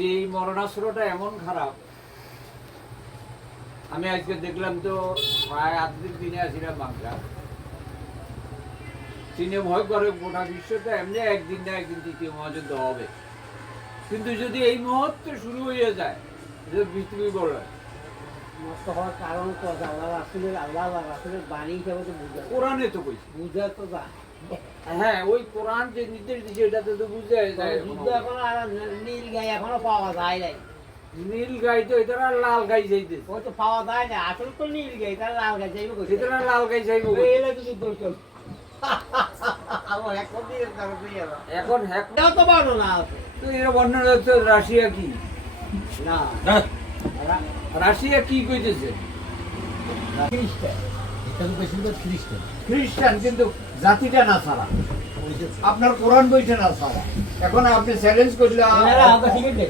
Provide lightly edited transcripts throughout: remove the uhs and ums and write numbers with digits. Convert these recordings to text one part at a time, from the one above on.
যে এই মরণাস্ত্রটা এমন খারাপ, আমি আজকে দেখলাম তো প্রায় আর্ধেক দিনে আসিলাম বাংলা। চীনে ভয় করে গোটা বিশ্বটা এমনি একদিন না একদিন তৃতীয় মহাযুদ্ধ হবে, কিন্তু যদি এই মুহূর্তে শুরু হয়ে যায় যে পৃথিবী বড় নষ্ট হওয়ার কারণ তো আল্লাহ রাসূলের বাণী হিসেবে তো কোরআনে তো কইছে, বুঝা তো যায়। হ্যাঁ ওই কোরআন যে নির্দেশ দিচ্ছে এটাতে তো বুঝে যায়। যুদ্ধ এখনো আর নীল গাই এখনো পাওয়া যায় নাই। নীল গাই তো এটা লাল গাই যাইতেছে, ওই তো পাওয়া যায় না, আসলে তো নীল গাই, তার লাল গাই যাইব কই? এটা লাল গাই যাইব। এলে তো যুদ্ধ চল আমার এখন দিয়ে কারো দিয়ে এখন হ্যাক দাও তো বানো না তো এর বর্ণনা হচ্ছে রাশিয়া কি না রাশিয়া কি কইতেছে খ্রিস্টান, এটা তো বেশিরভাগ খ্রিস্টান। খ্রিস্টান, কিন্তু জাতিটা না ছাড়া, আপনার কোরআন বইটা না ছাড়া। এখন আপনি চ্যালেঞ্জ করলে এরা আদা ঠিক আছে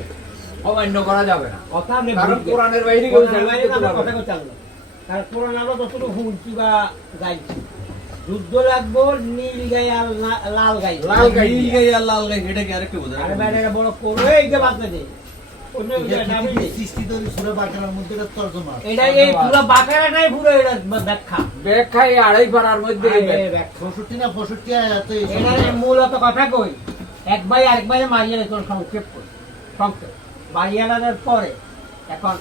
অমান্য করা যাবে না, কথা আমি কারণ বুঝি। কোরআনের বাইরে কেউ কোরআনের চ্যালেঞ্জ বাইরে করতে আমরা পারবে কথা না। কথা চালনা। আর কোরআন আমরা যতটুকু শুনছি বা গাইছি, যুদ্ধ লাগবো নীল গাই আর লাল গাই। লাল গাই নীল গাই আর লাল গাই এটা কি আরেকটু বোঝা আরে বাইরে একটা বড় করে এই যে বাদ দে অন্য এটা একটা নামই পৃথিবীর নেই। সৃষ্টি তৈরি সূরা বাকারার মধ্যে এটা তর্জমা আছে। এটা এই পুরো বাকারাটাই পুরো এটা ব্যাখ্যা। ব্যাখ্যায় আড়াই পাড়ার মধ্যে এই ব্যাখ্যা। ব্যাখ্যা 65 না 65 আয়াতে এই এটা মূলত কথা কই, এক ভাই আরেক ভাইয়ে মারিয়ে নেয়, তোর সংক্ষেপ কই, সংক্ষেপ মারিয়ে নেওয়ার পরে এখন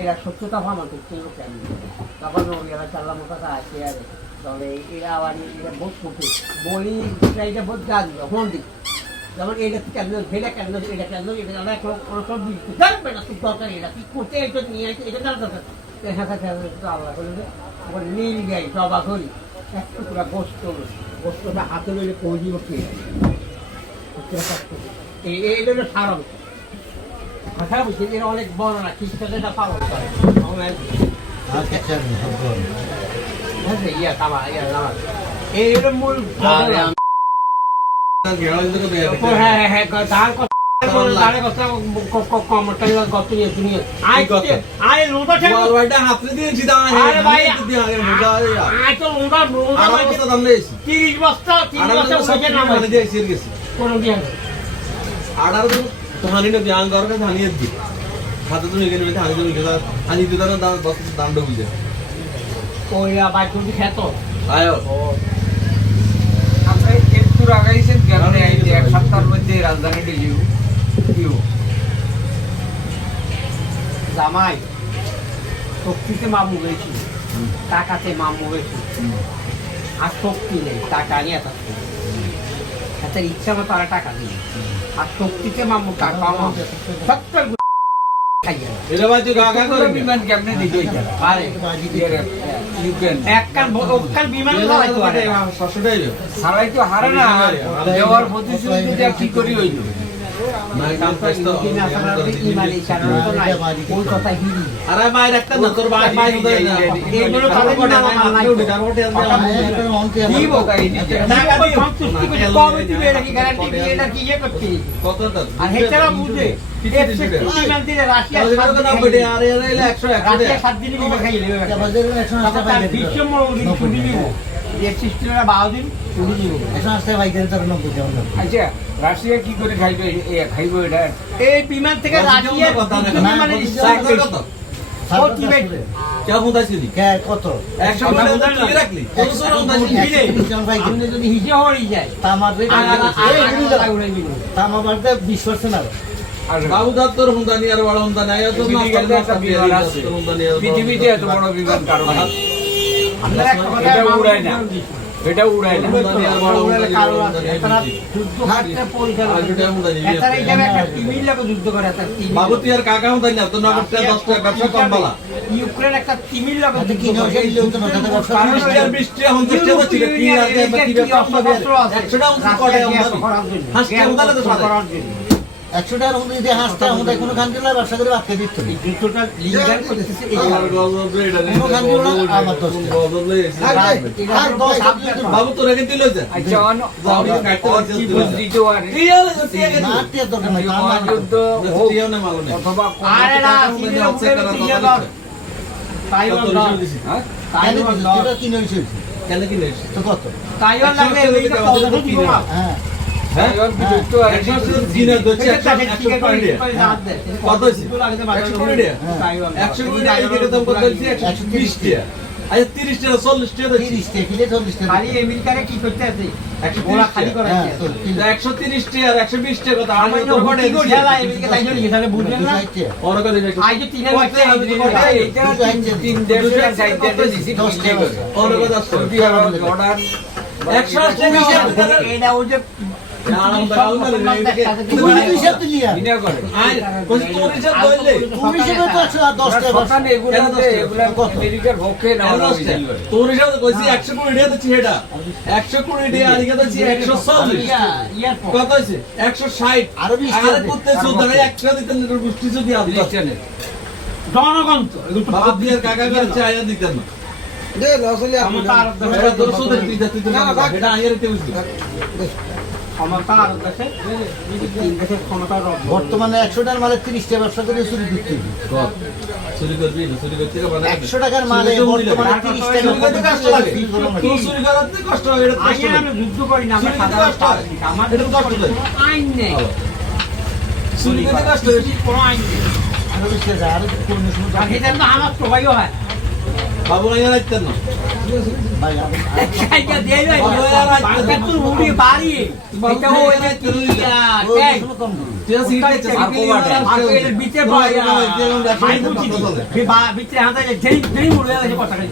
এরা সত্যতা ভালো করছিল কেন, তখন ওরা চাল্লা মোটা আছে আর তবে এরা আবার এরা বহুত ফুটে বলি, এটা বহুত গাছ হন দিক, যেমন এটা কেন ভেড়া কেন এটা কেন এটা আমরা এখন সব জানবে না, তুই দরকার এটা কি করতে এটা নিয়ে আসছে, এটা জানা দরকার। আল্লাহ করে ওখানে নীল গাই জবা করি একটু পুরা গোস্তটা হাতে লইলে কৌজি উঠে এইটা হলো সারা কথা বলছি, এরা অনেক বড় না খ্রিস্টানটা পালন করে আচ্ছা আচ্ছা সব ইয়া কাবা ইয়া এই হলো মূল। হ্যাঁ হ্যাঁ হ্যাঁ তার কথা তার কথা কমটা গত নিয়ে দুনিয়া আই আই লোটা ঠিক বলবাইটা হাতে দিয়েছি দাও আরে ভাই দিদি আগে মোজা আই তো লোটা আর ভাই বস্তা দাম লেছি 30 বস্তা হইছে না মানে দিয়েছি এর গেছে কোন দিয়া আড়ার তো তোমার নিয়ে ধ্যান করবে ধানিয়ে দি হাতে তুমি এখানে বেঁধে হানি তুমি খেলা হানি দিদার দাম বস্তা দাম ডুবি যায় কইরা বাই তুমি খেত আয়ো আমরা একটু আগাইছেন কেমনে এই যে এক সপ্তাহের মধ্যে রাজধানী দিলিও কিউ জামাই শক্তিতে মামু হয়েছি, টাকাতে মামু হয়েছি, আর শক্তি নেই টাকা নিয়ে এত ইচ্ছা মতো তারা টাকা দিই, আর শক্তিতে মামু টাকা সত্তর খাইয়ে না। এটা ভাই তুই গাগা করে বিমান কেমনে দিবে পারে ইউক্রেন এককাল বিমান চালাইতে পারে না। 600 টাই সারাই তো হারে না, দেওয়ার প্রতিশ্রুতি দেয়া কি করি হইল নাই কাম কাজ তো ইমানি চালানো তো নাই, ওই কথা হিরি আরে মায়ের একটা না তোর ভাই ভাই উদয় না এইগুলো তাহলে কোটে না নাই নাই উঠে কার ওঠে দিব কাই দিতে টাকা দিও সন্তুষ্টি করে কবে দিবে এটা কি গ্যারান্টি দিয়ে এটা কি ইয়ে করতে, কতটা আর হেটারা বুঝে ইমান দিলে রাশিয়া তাহলে কত দাম পড়ে আর এর 100 রাশিয়া 7 দিন বিমা খাইয়ে নেবে বাজারে 180 টাকা দিল বিশ্ব মৌলিক ছুটি দিব এর সিস্টেমটা 12 দিন ছুটি দিব। 180 টাকা বাইকের তার 90 টাকা আচ্ছা রাশিয়া কি করে খাইবে খাইবো এটা এই বিমান থেকে রাশিয়া কথা না মানে কত ও টিবেট কে বুঝাইছিস কে কত 100 টাকা তুই রাখলি কত সর বুঝাইছিস আপনি যদি হিসেবে হয়ে যায় তামার রে তামার বাড়তে 20% আর আর বাবু দত্তর হুন্দানি আর বড় হুন্দানি আয় তো পৃথিবীতে এত বড় বিমান কারণ নাই। আপনারা একটা কথা এটা উড়ায় না, এটা উড়ায় না। যুদ্ধ করে বাবু তুই আর কাকা হুন্দানি না তো নগদ 10 টাকা ব্যবসা কম বলা ইউক্রেন একটা তিমির লোক আচ্ছা, কি নাও সেই লোক তো না, তাদের ব্যবসা করে। 20 টাকা 50 টাকা ছিল কি আগে কি ব্যবসা হবে 100 টাকা উঠে করে আমাদের হাসতে হুন্দালে তো সাদা 100 টাকার মধ্যে যদি হাসতে আমাদের কোনো খান দিলে ব্যবসা করে বাদ দিত না। যুদ্ধটা লিগাল করতেছে এই আর গজব রে এটা বাবু তোরা কিন্তু লই যা আচ্ছা কি বুঝলি তো আর কি হলো তুই আগে না টিয়া দরকার নাই, কাম না যুদ্ধ তুইও না মালনে অথবা আরে না সিরিয়াল সিরিয়াল চেক করা সিরিয়াল দরকার তাইওয়ান হ্যাঁ তাইওয়ান এটা কি নইছে কেন কি নেই তো কত তাইওয়ান লাগলে আমেরিকা কত কিলো হ্যাঁ হ্যাঁ তাইওয়ান বিলুপ্ত আর 180 জিনা হচ্ছে 100 কোটি টাকা কত হইছে 100 কোটি টাকা 100 কোটি টাকা এর দাম কত হইছে 120 টাকা আচ্ছা 30 টাকা 40 টাকা 30 টাকা কিলো 40 টাকা খালি আমেরিকারে কি করতে আছে 130 ওরা খালি টাকা। করাইছে হ্যাঁ, তো কিলো। 130 টাকা আর 120 টাকা কত আমি তো কি ঘটে করে খেলা আমেরিকা তাই জন্য তাহলে বুঝলেন না 60 টাকা। ওর কথা দেখো আজ যে তিনের বাচ্চা এইটা তিন দেড়শো আর চার দেড়শো দিছি 10 টাকা। ওর কথা আসছে সৌদি আরব, জর্ডান, 180 টাকা এটা ওই যে আরাম দাও না তুমি কি হিসাব দিলি আর? বিনা করে। আই কোন তোর হিসাব দইলে তুমি হিসাবে তো 110 টাকা। সকালে এগুলা কত? আমেরিকার পক্ষে নেওয়া হয়েছে। তোর হিসাব কইছি 100 কোটি টাকা দিচ্ছি এটা 100 কোটি টাকা আর এখানে দিচ্ছি 140 ইয়ার কত হইছে 160 আরো 20 টাকা আরে দে। করতে সুদা একটা দিতেন না গোষ্ঠী যদি আদি খ্রিস্টানের। জনগণ তো এগুলো তো বাবা বিয়ের কাকা করে চাইয়া দিতেন না ক্ষমতা আরব দেশে এটা তোর সুদের তুই না এটা আইয়ার তে বুঝলি ক্ষমতা আরব দেশে তিন দেশের ক্ষমতা রব বর্তমানে 100 টাকার মালে 30 টাকা ব্যবসা করে চুরি দিচ্ছি। চুরি করবি না চুরি করতে মানে 100 টাকার মালে বর্তমানে 30 টাকা চুরি করতে কষ্ট লাগে তোর চুরি করাতে কষ্ট হয় এটা কষ্ট আইন আমরা যুদ্ধ করি না আমরা চুরি করতে সাধারণ কষ্ট হয় আমাদের এটা কষ্ট দেয় আইন নেই চুরি করতে কষ্ট হয় কোনো আইন নেই আরো 20 টাকা আর কোন সময় আর এটা তো আমার সবাইও হয় বাবু আইয়া রাখতেন না ভাই আমি কাইকা দেই ভাই বাংলা তো উড়ি বাড়ি এটা ওই যে ওই সময় কম দিই। তুই সিট মার্কেটের ভিতরে ভাই ভাই বুঝি ভিতরে হাতে যেই যেই উড়ে গেছে কথা কই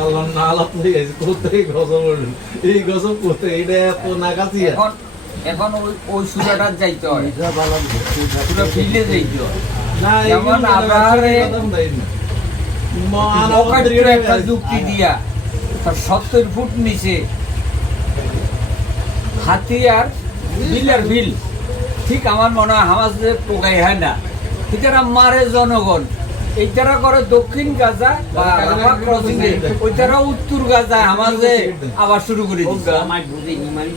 আল্লাহ না আল্লাহ তুই গেছে কোথায় গজব এই গজব কোথায় এটা এত নাগাছি এখন ওই সুরাটার যাইতে হয়, এটা ভালো বুঝছি। পুরো ফিল্ডে যাইতে হয়। না যেমন আবার অকাট্য একটা যুক্তি দিয়া তার 70 ফুট নিচে হাতিয়ার বিলের বিল, ঠিক আমার মনে হয় হামাজে পোকাই হয় না, এটারা মারে জনগণ, এইটারা করে দক্ষিণ গাজা বা রাফা ক্রসিং এ, ওইটারা উত্তর গাজায় হামাজে আবার শুরু করে দিচ্ছে। আমার বুঝে ইমানি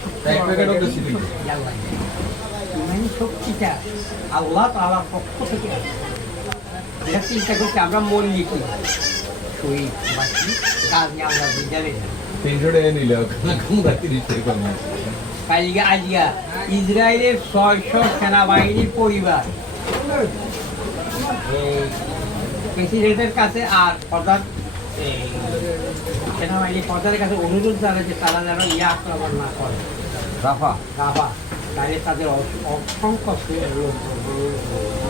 ইমানি শক্তিটা আল্লাহ তাআলার পক্ষ থেকে আসে। এটা চিন্তা করছি আমরা মরলি কি শহীদ বাকি কাজ নিয়ে আমরা বিদ্যালয়ে যাই। 300 টাকা নিলে কোন 30 টাকা কম কালকে আজকে ইসরায়েলের 600 সেনাবাহিনীর পরিবার প্রেসিডেন্টের কাছে আর প্রধান সেনাবাহিনী প্রধানের কাছে অনুরোধ জানাচ্ছে তারা যেন আক্রমণ না করে রাফা রাফা, তাহলে তাদের অসংখ্য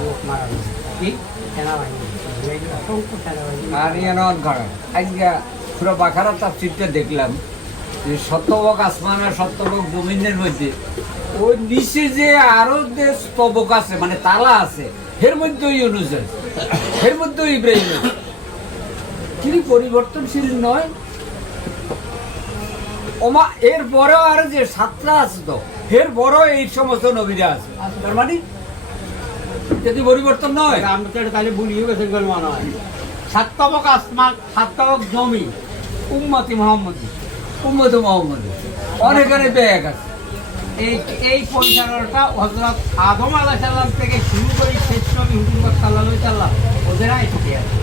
লোক মারা গেছে। ঠিক সেনাবাহিনী ইসরায়েলের অসংখ্য সেনাবাহিনী আর ইয়ানন ঘর আজকে পুরো বাখারা তাফসীরটা দেখলাম যে শতবক আসমান আর শতবক জমিনের মধ্যে ওই নিচে যে আরো যে স্তবক আছে মানে তালা আছে, এর মধ্যে ইউনুস আছে, এর মধ্যে ইব্রাহিম আছে। তিনি পরিবর্তনশীল নয় ওমা, এর পরেও আর যে সাতটা আছে তো এর বড় এই সমস্ত নবীরা আছে, তার মানে যদি পরিবর্তন নয় আমরা তো এটা তাহলে ভুলিয়ে গেছেন বলে মনে হয়। সাতবক আসমান, সাতবক জমি, উম্মতি মোহাম্মদী, উম্মত মোহাম্মদ অনেকখানে ব্যাগ আছে। এই এই পরিচালনাটা হযরত আদম আলাইহিস সালাম থেকে শুরু করে শেষ নবী হুজুর সাল্লাল্লাহু আলাইহি সাল্লাম ওদেরাই থেকে আছে।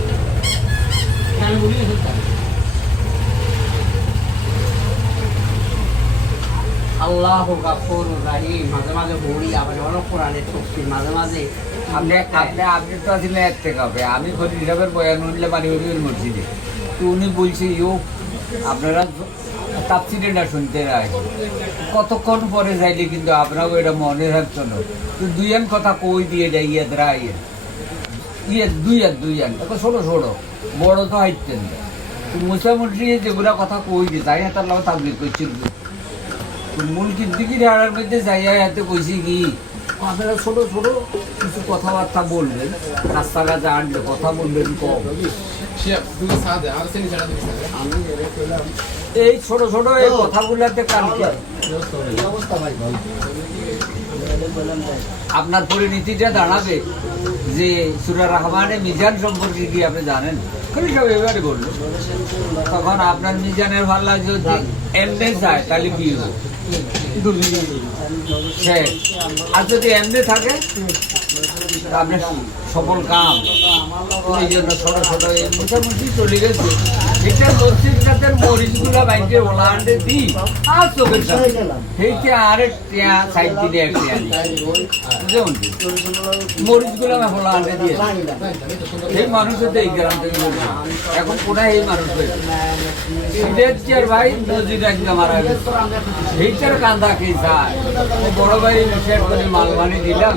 কেন বলি এটা? আল্লাহু গাফুর রাহিম, মাঝে মাঝে বলি আবার অনেক কোরআনের তফসির মাঝে মাঝে আপনি আপনি আপনি তো আসলে এক থেকে হবে, আমি খোঁজ হিসাবের বয়ান উঠলে বাড়ি হরিবের মসজিদে, তো উনি বলছে ইউ আপনারা তাফসিরটা শুনতে রাখ, কতক্ষণ পরে যাইলে কিন্তু আপনারও এটা মনে রাখতো না, তো দুইয়ান কথা কই দিয়ে যাই ইয়াদরা দুইয়ান এখন ছোটো ছোটো বড় তো হাইতেন না, তো মোটামুটি যেগুলা কথা কই দিয়ে তাই তার লগে তাবলিগ করছিল, মূল কিদ্দিকি ঢাড়ার মধ্যে যাইয়া হাতে কইছি কি আপনারা ছোটো ছোটো কিছু কথাবার্তা বলবেন, রাস্তাঘাটে আনলে কথা বলবেন কম, এই ছোট ছোট এই কথাগুলাতে কালকে আপনার পরিণতিটা দাঁড়াবে যে সূরা রহমানে মিজান সম্পর্কে কি আপনি জানেন, খালি সব এবারে বললো, তখন আপনার মিজানের ভাল্লা যদি এমনি যায় তাহলে বিয়ে হবে শেষ, আর যদি এমনি থাকে আপনার সফল কাম, এই জন্য ছোট ছোট এই মোটামুটি চলে গেছে। এটা মসজিদ জাতের মরিচগুলা বাইকে ওলা আন্ডে দিই আর চোখের সামনে সেইটা আর টিয়া সাইড দিলে এক টিয়া দিই বুঝতে মরিচগুলা আমি ওলা আন্ডে দিয়ে এই মানুষের তো এই গ্রাম থেকে বলছে এখন কোথায় এই মানুষ হয়েছে সিলেট ভাই নজির একদম মারা গেছে সেইটার কান্দা খেয়ে যায় বড় ভাই শেয়ার করে মালবানি দিলাম